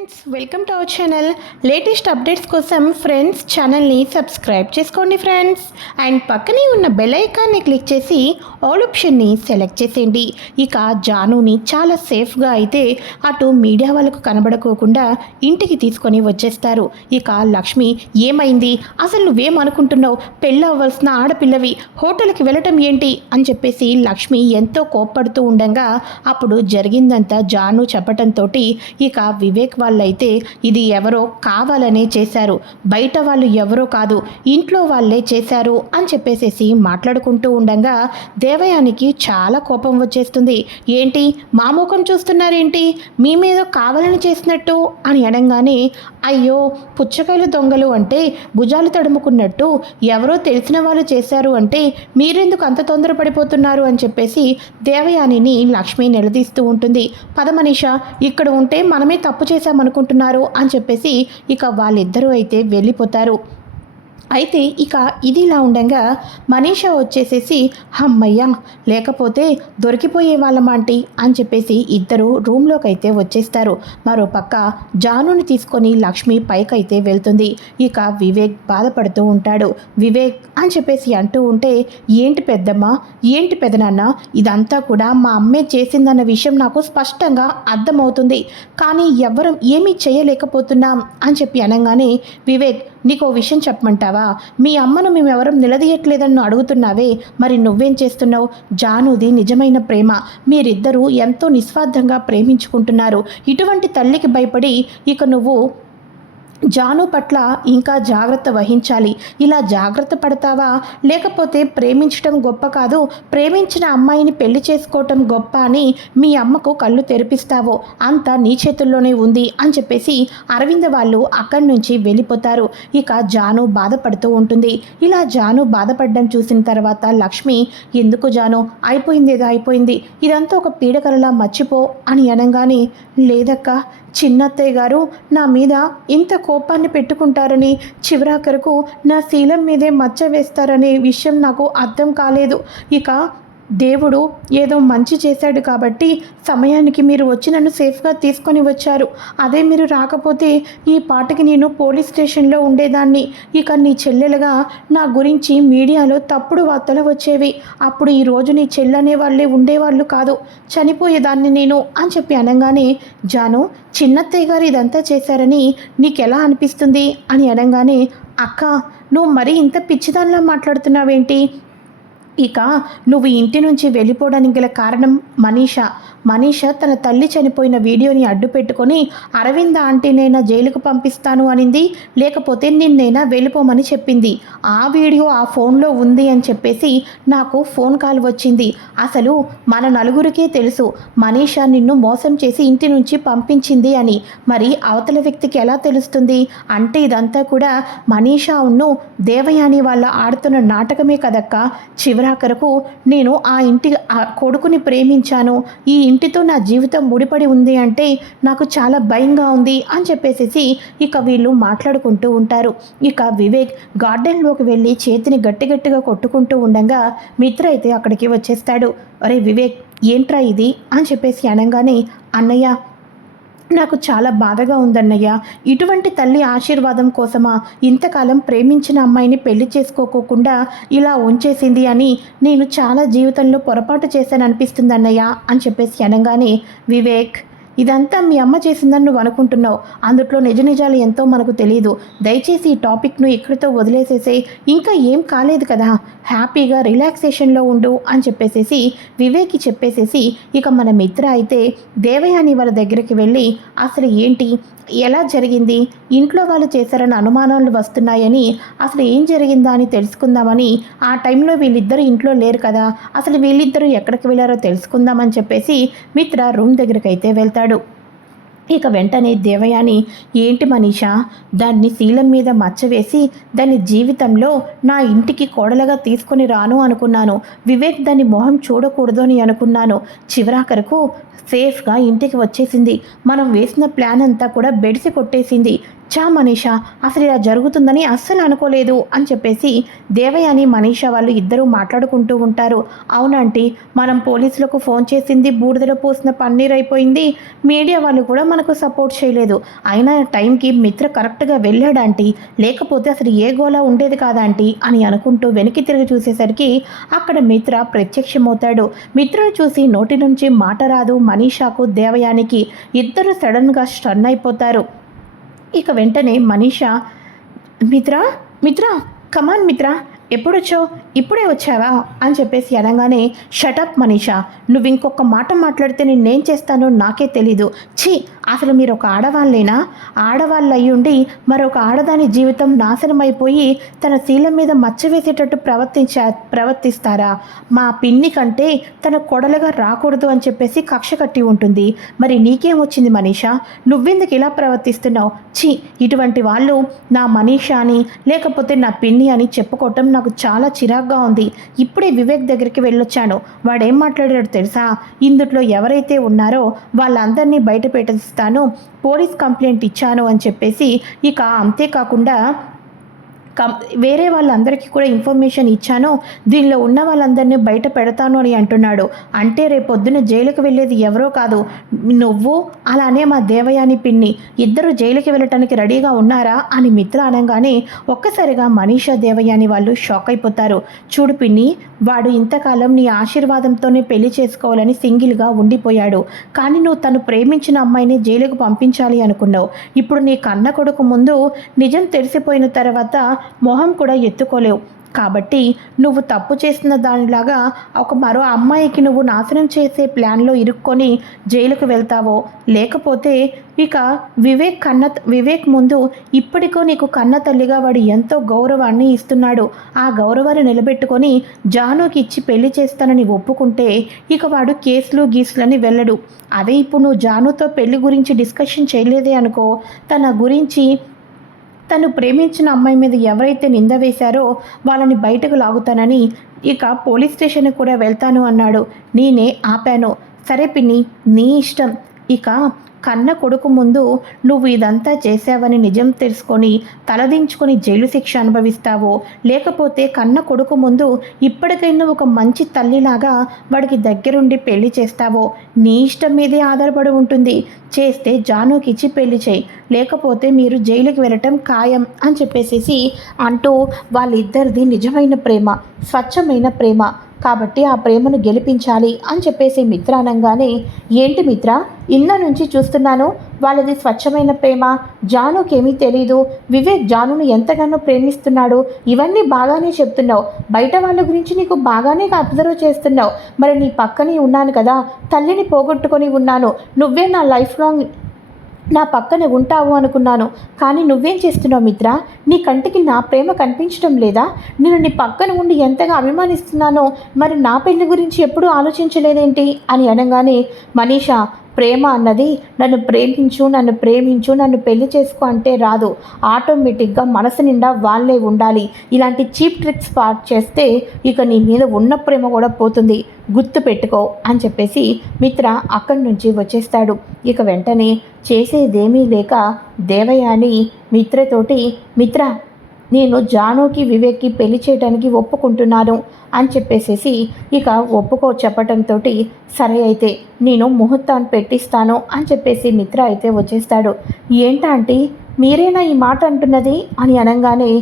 Friends welcome to our channel latest updates కోసం friends ఛానల్ని subscribe చేసుకోండి ఫ్రెండ్స్. అండ్ పక్కనే ఉన్న బెల్ ఐకాన్ని క్లిక్ చేసి ఆల్ ఆప్షన్ని సెలెక్ట్ చేసేయండి. ఇక జానుని చాలా సేఫ్గా అయితే అటు మీడియా వాళ్ళకు కనబడుకోకుండా ఇంటికి తీసుకొని వచ్చేస్తారు. ఇక లక్ష్మి ఏమైంది? అసలు నువ్వేం అనుకుంటున్నావు? పెళ్ళి అవ్వాల్సిన ఆడపిల్లవి హోటల్కి వెళ్ళటం ఏంటి? అని చెప్పేసి లక్ష్మి ఎంతో కోప్పడుతూ ఉండగా అప్పుడు జరిగిందంతా జాను చెప్పటంతో ఇక వివేక్ వాళ్ళైతే ఇది ఎవరో కావాలనే చేశారు. బయట వాళ్ళు ఎవరో కాదు ఇంట్లో వాళ్ళే చేశారు అని చెప్పేసేసి మాట్లాడుకుంటూ ఉండగా దేవయానికి చాలా కోపం వచ్చేస్తుంది. ఏంటి మా ముఖం చూస్తున్నారేంటి? మీ మీద కావాలని చేసినట్టు అని అనగానే అయ్యో పుచ్చకాయలు దొంగలు అంటే భుజాలు తడుముకున్నట్టు ఎవరో తెలిసిన వాళ్ళు చేశారు అంటే మీరెందుకు అంత తొందరపడిపోతున్నారు అని చెప్పేసి దేవయానిని లక్ష్మి నిలదీస్తూ ఉంటుంది. పదమనిష ఇక్కడ ఉంటే మనమే తప్పు అనుకుంటున్నారు అని చెప్పేసి ఇక వాళ్ళిద్దరూ అయితే వెళ్ళిపోతారు. అయితే ఇక ఇది ఇలా ఉండగా మనీషా వచ్చేసేసి అమ్మయ్య లేకపోతే దొరికిపోయే వాళ్ళమాంటి అని చెప్పేసి ఇద్దరు రూమ్లోకి అయితే వచ్చేస్తారు. మరో పక్క జానుని తీసుకొని లక్ష్మి పైకైతే వెళ్తుంది. ఇక వివేక్ బాధపడుతూ ఉంటాడు. వివేక్ అని చెప్పేసి అంటూ ఉంటే ఏంటి పెద్దమ్మ ఏంటి పెదనాన్న ఇదంతా కూడా మా అమ్మే చేసిందన్న విషయం నాకు స్పష్టంగా అర్థమవుతుంది. కానీ ఎవ్వరం ఏమీ చేయలేకపోతున్నాం అని చెప్పి అనగానే వివేక్ నీకు ఓ విషయం చెప్పమంటావా? మీ అమ్మను మేమెవరం నిలదీయట్లేదని అడుగుతున్నావే. మరి నువ్వేం చేస్తున్నావు? జానుది నిజమైన ప్రేమ. మీరిద్దరూ ఎంతో నిస్వార్థంగా ప్రేమించుకుంటున్నారు. ఇటువంటి తల్లికి భయపడి ఇక నువ్వు జాను పట్ల ఇంకా జాగ్రత్త వహించాలి. ఇలా జాగ్రత్త పడతావా? లేకపోతే ప్రేమించటం గొప్ప కాదు. ప్రేమించిన అమ్మాయిని పెళ్ళి చేసుకోవటం గొప్ప అని మీ అమ్మకు కళ్ళు తెరిపిస్తావో. అంతా నీ చేతుల్లోనే ఉంది అని చెప్పేసి అరవింద్ వాళ్ళు అక్కడి నుంచి వెళ్ళిపోతారు. ఇక జాను బాధపడుతూ ఉంటుంది. ఇలా జాను బాధపడడం చూసిన తర్వాత లక్ష్మి ఎందుకు జాను? అయిపోయింది ఏదో అయిపోయింది. ఇదంతా ఒక పీడకలలా మర్చిపో అని అనగానే లేదక్క. చిన్నత్తయ్య గారు నా మీద ఇంత కోపాన్ని పెట్టుకుంటారని చివరాఖరకు నా శీలం మీదే మచ్చ వేస్తారనే విషయం నాకు అర్థం కాలేదు. ఇక దేవుడు ఏదో మంచి చేశాడు కాబట్టి సమయానికి మీరు వచ్చి నన్ను సేఫ్గా తీసుకొని వచ్చారు. అదే మీరు రాకపోతే ఈ పాటకి నేను పోలీస్ స్టేషన్లో ఉండేదాన్ని. ఇక నీ చెల్లెలుగా నా గురించి మీడియాలో తప్పుడు వార్తలు వచ్చేవి. అప్పుడు ఈ రోజు నీ చెల్లనే వాళ్ళే ఉండేవాళ్ళు కాదు. చనిపోయేదాన్ని నేను అని చెప్పి అనగానే జాను చిన్నత్తయ్య గారు ఇదంతా చేశారని నీకెలా అనిపిస్తుంది? అని అనగానే అక్క నువ్వు మరీ ఇంత పిచ్చిదానిలా మాట్లాడుతున్నావేంటి? ఇక నువ్వు ఇంటి నుంచి వెళ్ళిపోవడానికి గల కారణం మనీషా. మనీషా తన తల్లి చనిపోయిన వీడియోని అడ్డు పెట్టుకొని అరవింద ఆంటీనైనా జైలుకు పంపిస్తాను అనింది. లేకపోతే నిన్నైనా వెళ్ళిపోమని చెప్పింది. ఆ వీడియో ఆ ఫోన్లో ఉంది అని చెప్పేసి నాకు ఫోన్ కాల్ వచ్చింది. అసలు మన నలుగురికే తెలుసు మనీషా నిన్ను మోసం చేసి ఇంటి నుంచి పంపించింది అని. మరి అవతల వ్యక్తికి ఎలా తెలుస్తుంది? అంటే ఇదంతా కూడా మనీషా ఉన్ను దేవయాని వాళ్ళ ఆడుతున్న నాటకమే కదక్క? చివరాఖరకు నేను ఆ ఇంటి ఆ కొడుకుని ప్రేమించాను. ఈ ఇంటితో నా జీవితం ముడిపడి ఉంది అంటే నాకు చాలా భయంగా ఉంది అని చెప్పేసేసి ఇక వీళ్ళు మాట్లాడుకుంటూ ఉంటారు. ఇక వివేక్ గార్డెన్లోకి వెళ్ళి చేతిని గట్టి గట్టిగా కొట్టుకుంటూ ఉండగా మిత్ర అయితే అక్కడికి వచ్చేస్తాడు. అరే వివేక్ ఏంట్రా ఇది? అని చెప్పేసి అనగానే అన్నయ్య నాకు చాలా బాధగా ఉందన్నయ్య. ఇటువంటి తల్లి ఆశీర్వాదం కోసమా ఇంతకాలం ప్రేమించిన అమ్మాయిని పెళ్ళి చేసుకోకోకుండా ఇలా ఉంచేసింది అని నేను చాలా జీవితంలో పొరపాటు చేశాననిపిస్తుంది అన్నయ్య అని చెప్పేసి అనగానే వివేక్ ఇదంతా మీ అమ్మ చేసిందని నువ్వు అనుకుంటున్నావు. అందుట్లో నిజ నిజాలు ఎంతో మనకు తెలియదు దయచేసి ఈ టాపిక్ను ఇక్కడితో వదిలేసేసే ఇంకా ఏం కాలేదు కదా. హ్యాపీగా రిలాక్సేషన్లో ఉండు అని చెప్పేసేసి వివేకి చెప్పేసేసి ఇక మన మిత్ర అయితే దేవయాని వాళ్ళ దగ్గరికి వెళ్ళి అసలు ఏంటి? ఎలా జరిగింది? ఇంట్లో వాళ్ళు చేశారని అనుమానాలు వస్తున్నాయని అసలు ఏం జరిగిందా అని తెలుసుకుందామని ఆ టైంలో వీళ్ళిద్దరూ ఇంట్లో లేరు కదా. అసలు వీళ్ళిద్దరూ ఎక్కడికి వెళ్ళారో తెలుసుకుందామని చెప్పేసి మిత్ర రూమ్ దగ్గరికి అయితే వెళ్తాడు. ఇక వెంటనే దేవయాని ఏంటి మనీషా దాన్ని శీలం మీద మచ్చవేసి దాని జీవితంలో నా ఇంటికి కోడలుగా తీసుకొని రాను అనుకున్నాను. వివేక్ దాని మొహం చూడకూడదు అని అనుకున్నాను. చివరాఖరకు సేఫ్గా ఇంటికి వచ్చేసింది. మనం వేసిన ప్లాన్ అంతా కూడా బెడిసి కొట్టేసింది. చా మనీషా అసలు ఇలా జరుగుతుందని అస్సలు అనుకోలేదు అని చెప్పేసి దేవయాని మనీషా వాళ్ళు ఇద్దరూ మాట్లాడుకుంటూ ఉంటారు. అవునంటీ మనం పోలీసులకు ఫోన్ చేసింది బూడిదలో పోసిన పన్నీర్ అయిపోయింది. మీడియా వాళ్ళు కూడా మనకు సపోర్ట్ చేయలేదు. అయినా టైంకి మిత్ర కరెక్ట్గా వెళ్ళాడంటీ లేకపోతే అసలు ఏ గోలా ఉండేది కాదంటీ అని అనుకుంటూ వెనక్కి తిరిగి చూసేసరికి అక్కడ మిత్ర ప్రత్యక్షమవుతాడు. మిత్రను చూసి నోటి నుంచి మాట రాదు మనీషాకు దేవయానికి. ఇద్దరు సడన్గా స్టన్ అయిపోతారు. ఇక వెంటనే మనీషా మిత్ర మిత్ర కమాన్ మిత్ర ఎప్పుడొచ్చావు? ఇప్పుడే వచ్చావా? అని చెప్పేసి అనగానే షటప్ మనీషా. నువ్వు ఇంకొక మాట మాట్లాడితే నేనేం చేస్తానో నాకే తెలీదు. ఛీ అసలు మీరు ఒక ఆడవాళ్ళేనా? ఆడవాళ్ళు అయ్యుండి మరొక ఆడదాని జీవితం నాశనం అయిపోయి తన శీలం మీద మచ్చ వేసేటట్టు ప్రవర్తించా ప్రవర్తిస్తారా? మా పిన్ని కంటే తన కొడలుగా రాకూడదు అని చెప్పేసి కక్ష కట్టి ఉంటుంది. మరి నీకేం వచ్చింది మనీషా? నువ్వెందుకు ఇలా ప్రవర్తిస్తున్నావు? ఛీ ఇటువంటి వాళ్ళు నా మనీషా అని లేకపోతే నా పిన్ని అని చెప్పుకోవటం నాకు చాలా చిరాగ్గా ఉంది. ఇప్పుడే వివేక్ దగ్గరికి వెళ్ళొచ్చాను. వాడేం మాట్లాడాడు తెలుసా? ఇందుట్లో ఎవరైతే ఉన్నారో వాళ్ళందరినీ బయట ఇస్తాను పోలీస్ కంప్లైంట్ ఇచ్చాను అని చెప్పేసి ఇక అంతేకాకుండా కం వేరే వాళ్ళందరికీ కూడా ఇన్ఫర్మేషన్ ఇచ్చాను. దీనిలో ఉన్న వాళ్ళందరినీ బయట పెడతాను అని అంటున్నాడు. అంటే రేపొద్దున జైలుకు వెళ్ళేది ఎవరో కాదు. నువ్వు అలానే మా దేవయాని పిన్ని. ఇద్దరు జైలుకి వెళ్ళటానికి రెడీగా ఉన్నారా అని మిత్ర అనగానే ఒక్కసారిగా మనీషా దేవయాని వాళ్ళు షాక్ అయిపోతారు. చూడు పిన్ని వాడు ఇంతకాలం నీ ఆశీర్వాదంతోనే పెళ్ళి చేసుకోవాలని సింగిల్గా ఉండిపోయాడు. కానీ నువ్వు తను ప్రేమించిన అమ్మాయిని జైలుకు పంపించాలి అనుకున్నావు. ఇప్పుడు నీ కన్న కొడుకు ముందు నిజం తెలిసిపోయిన తర్వాత మొహం కూడా ఎత్తుకోలేవు. కాబట్టి నువ్వు తప్పు చేసిన దానిలాగా ఒక మరో అమ్మాయికి నువ్వు నాశనం చేసే ప్లాన్లో ఇరుక్కొని జైలుకు వెళ్తావో? లేకపోతే ఇక వివేక్ కన్న వివేక్ ముందు ఇప్పటికో నీకు కన్న తల్లిగా వాడు ఎంతో గౌరవాన్ని ఇస్తున్నాడు. ఆ గౌరవాన్ని నిలబెట్టుకొని జానుకి ఇచ్చి పెళ్ళి చేస్తానని ఒప్పుకుంటే ఇక వాడు కేసులు గీసులని వెళ్ళడు. అదే ఇప్పుడు నువ్వు జానుతో పెళ్ళి గురించి డిస్కషన్ చేయలేదే అనుకో తన గురించి తను ప్రేమించిన అమ్మాయి మీద ఎవరైతే నింద వేశారో వాళ్ళని బయటకు లాగుతానని ఇక పోలీస్ స్టేషన్కి కూడా వెళ్తాను అన్నాడు. నేనే ఆపాను. సరే పిన్ని నీ ఇష్టం. ఇక కన్న కొడుకు ముందు నువ్వు ఇదంతా చేశావని నిజం తెలుసుకొని తలదించుకొని జైలు శిక్ష అనుభవిస్తావో? లేకపోతే కన్న కొడుకు ముందు ఇప్పటికైనా ఒక మంచి తల్లిలాగా వాడికి దగ్గరుండి పెళ్ళి చేస్తావో? నీ ఇష్టం మీదే ఆధారపడి ఉంటుంది. చేస్తే జానుకి ఇచ్చి పెళ్ళి చేయి. లేకపోతే మీరు జైలుకి వెళ్ళటం ఖాయం అని చెప్పేసేసి అంటూ వాళ్ళిద్దరిది నిజమైన ప్రేమ స్వచ్ఛమైన ప్రేమ. కాబట్టి ఆ ప్రేమను గెలిపించాలి అని చెప్పేసి మిత్ర అనగానే ఏంటి మిత్ర? ఇళ్ళ నుంచి చూస్తున్నాను. వాళ్ళది స్వచ్ఛమైన ప్రేమ. జానుకేమీ తెలీదు. వివేక్ జానును ఎంతగానో ప్రేమిస్తున్నాడు. ఇవన్నీ బాగానే చెప్తున్నావు. బయట వాళ్ళ గురించి నీకు బాగానే అబ్జర్వ్ చేస్తున్నావు. మరి నీ పక్కనే ఉన్నాను కదా. తల్లిని పోగొట్టుకొని ఉన్నాను. నువ్వే నా లైఫ్ లాంగ్ నా పక్కన ఉంటావు అనుకున్నాను. కానీ నువ్వేం చేస్తున్నావు మిత్ర? నీ కంటికి నా ప్రేమ కనిపించడం లేదా? నేను నీ పక్కన ఉండి ఎంతగా అభిమానిస్తున్నానో మరి నా పెళ్ళి గురించి ఎప్పుడూ ఆలోచించలేదేంటి? అని అనగానే మనీషా ప్రేమ అన్నది నన్ను ప్రేమించు నన్ను ప్రేమించు నన్ను పెళ్ళి చేసుకో అంటే రాదు. ఆటోమేటిక్గా మనసు నిండా వాళ్ళే ఉండాలి. ఇలాంటి చీప్ ట్రిక్స్ పార్ట్ చేస్తే ఇక నీ మీద ఉన్న ప్రేమ కూడా పోతుంది. గుర్తు పెట్టుకో అని చెప్పేసి మిత్ర అక్కడి నుంచి వచ్చేస్తాడు. ఇక వెంటనే చేసేదేమీ లేక దేవయాని మిత్రతోటి మిత్ర నేను జానుకి వివేక్కి పెళ్ళి చేయడానికి ఒప్పుకుంటున్నాను అని చెప్పేసేసి ఇక ఒప్పుకో చెప్పటంతో సరే అయితే నేను ముహూర్తాన్ని పెట్టిస్తాను అని చెప్పేసి మిత్ర అయితే వచ్చేస్తాడు. ఏంటంటే మీరేనా ఈ మాట అంటున్నది? అని అనగానే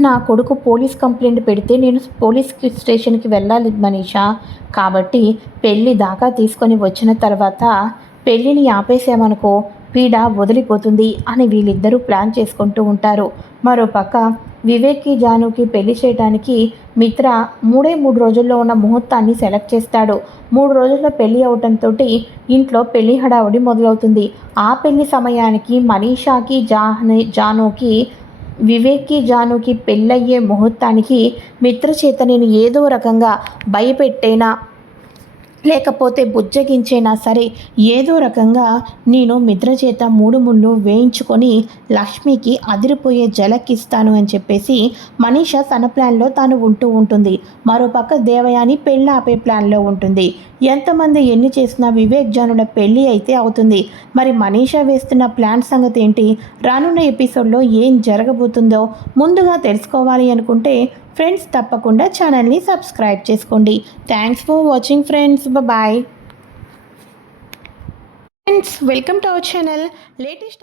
నా కొడుకు పోలీస్ కంప్లైంట్ పెడితే నేను పోలీస్ స్టేషన్కి వెళ్ళాలి మనీషా. కాబట్టి పెళ్ళి దాకా తీసుకొని వచ్చిన తర్వాత పెళ్ళిని ఆపేసామనుకో పీడ వదిలిపోతుంది అని వీళ్ళిద్దరూ ప్లాన్ చేసుకుంటూ ఉంటారు. మరోపక్క వివేక్కి జానుకి పెళ్ళి చేయడానికి మిత్ర మూడే మూడు రోజుల్లో ఉన్న ముహూర్తాన్ని సెలెక్ట్ చేస్తాడు. మూడు రోజుల్లో పెళ్ళి అవటంతో ఇంట్లో పెళ్ళి హడావుడి మొదలవుతుంది. ఆ పెళ్ళి సమయానికి మనీషాకి జాహ్ని జానుకి వివేక్కి జానుకి పెళ్ళయ్యే ముహూర్తానికి మిత్ర చేత నేను ఏదో రకంగా భయపెట్టేనా లేకపోతే బుజ్జగించైనా సరే ఏదో రకంగా నేను మిత్ర చేత మూడు ముళ్ళు వేయించుకొని లక్ష్మికి అదిరిపోయే జలకిస్తాను అని చెప్పేసి మనీష తన ప్లాన్లో తాను ఉంటూ ఉంటుంది. మరోపక్క దేవయాని పెళ్ళి ఆపే ప్లాన్లో ఉంటుంది. ఎంతమంది ఎన్ని చేసినా వివేక్ జానుల పెళ్ళి అయితే అవుతుంది. మరి మనీషా వేస్తున్న ప్లాన్ సంగతి ఏంటి? రానున్న ఎపిసోడ్లో ఏం జరగబోతుందో ముందుగా తెలుసుకోవాలి అనుకుంటే ఫ్రెండ్స్ తప్పకుండా ఛానల్ని సబ్స్క్రైబ్ చేసుకోండి. Thanks for watching friends. Bye. Friends welcome to our channel. Latest